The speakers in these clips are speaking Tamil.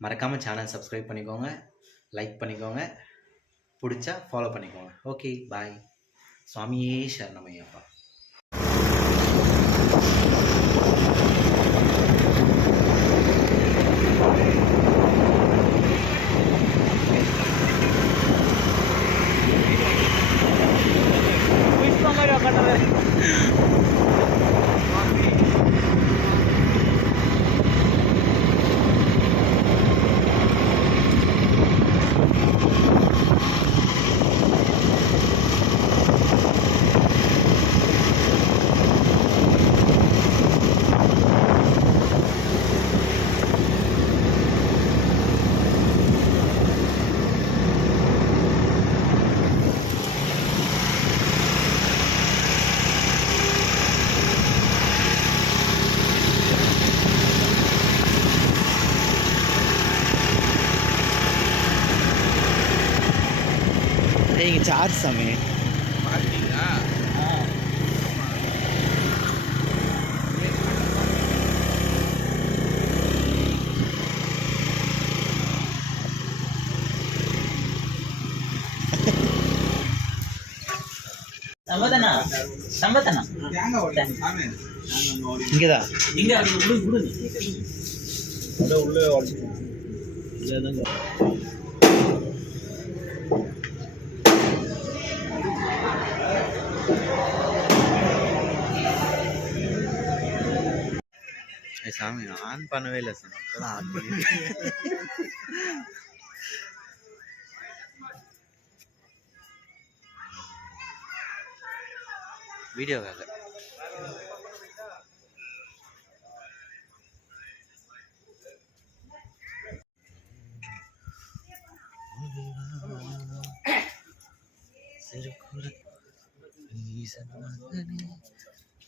மறக்காமல் சேனல் சப்ஸ்கிரைப் பண்ணிக்கோங்க லைக் பண்ணிக்கோங்க பிடிச்சா ஃபாலோ பண்ணிக்கோங்க. ஓகே பாய் சுவாமியே சரணமையப்பா இங்கே சார்ஜ் சாமி சம்பதனா சம்பதனா இங்கே தான் இங்க அது விடு விடு சாமி ஆன் பண்ணவே இல்லை சாமி. இப்போதான் ஆன் பண்ணி வீடியோக்காக சிறுகுறு ஈசன்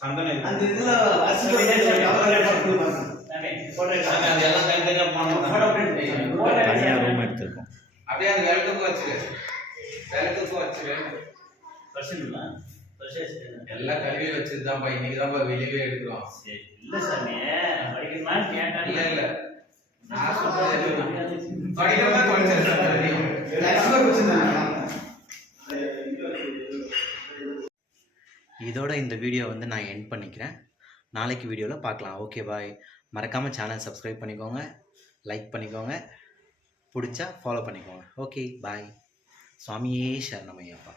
அந்த இதுல அரிசி தனியாக ரூம் எடுத்திருக்கோம். அப்படியே அந்த விளக்குக்கு வச்சிரு. விளக்குக்கு வச்சிரு. எல்லாம் கழுவி வச்சதுதான்ப்பா இன்னைக்கு தான்ப்பா வெளியவே எடுக்கிறோம். இல்ல சாமி. படிக்கணுமான்னு கேட்டேன் இல்ல இல்ல. நான் சொல்றது எதுவும் படிக்கிறதா கொஞ்சம் இதோட இந்த வீடியோ வந்து நான் எண்ட் பண்ணிக்கிறேன். நாளைக்கு வீடியோவில் பார்க்கலாம். ஓகே பாய் மறக்காமல் சேனல் சப்ஸ்கிரைப் பண்ணிக்கோங்க. லைக் பண்ணிக்கோங்க. பிடிச்சா ஃபாலோ பண்ணிக்கோங்க. ஓகே பாய் சுவாமியே சரணமையப்பா.